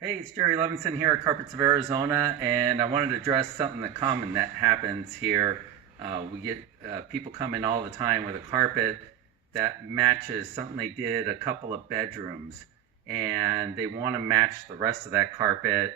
Hey, it's Jerry Levinson here at Carpets of Arizona, and I wanted to address something that common that happens here. We get people come in all the time with a carpet that matches something they did a couple of bedrooms, and they want to match the rest of that carpet.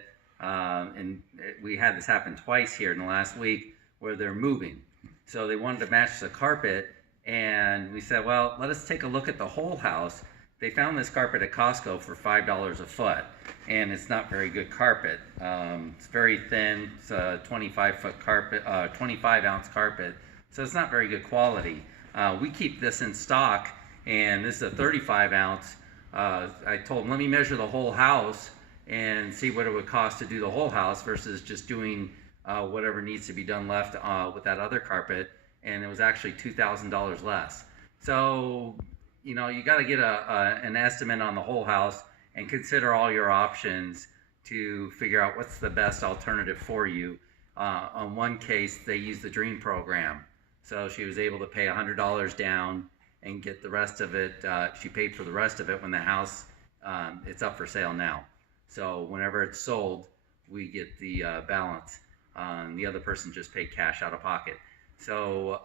We had this happen twice here in the last week where they're moving, so they wanted to match the carpet, and we said, well, let us take a look at the whole house. They found this carpet at Costco for $5 a foot, and it's not very good carpet. It's very thin. It's a 25-foot carpet, 25-ounce carpet, so it's not very good quality. We keep this in stock, and this is a 35-ounce. I told them, let me measure the whole house and see what it would cost to do the whole house versus just doing whatever needs to be done left with that other carpet, and it was actually $2,000 less. So you got to get an estimate on the whole house and consider all your options to figure out what's the best alternative for you. On one case, they used the Dream program. So she was able to pay $100 down and get the rest of it. She paid for the rest of it when the house, it's up for sale now. So whenever it's sold, we get the balance. The other person just paid cash out of pocket. So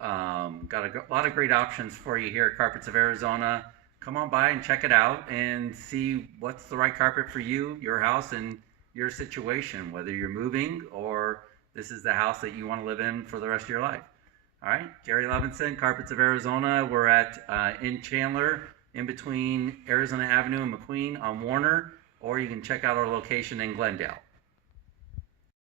got a lot of great options for you here at Carpets of Arizona. Come on by and check it out and see what's the right carpet for you, your house, and your situation, whether you're moving or this is the house that you want to live in for the rest of your life. All right, Jerry Levinson, Carpets of Arizona. We're at in Chandler, in between Arizona Avenue and McQueen on Warner, or you can check out our location in Glendale.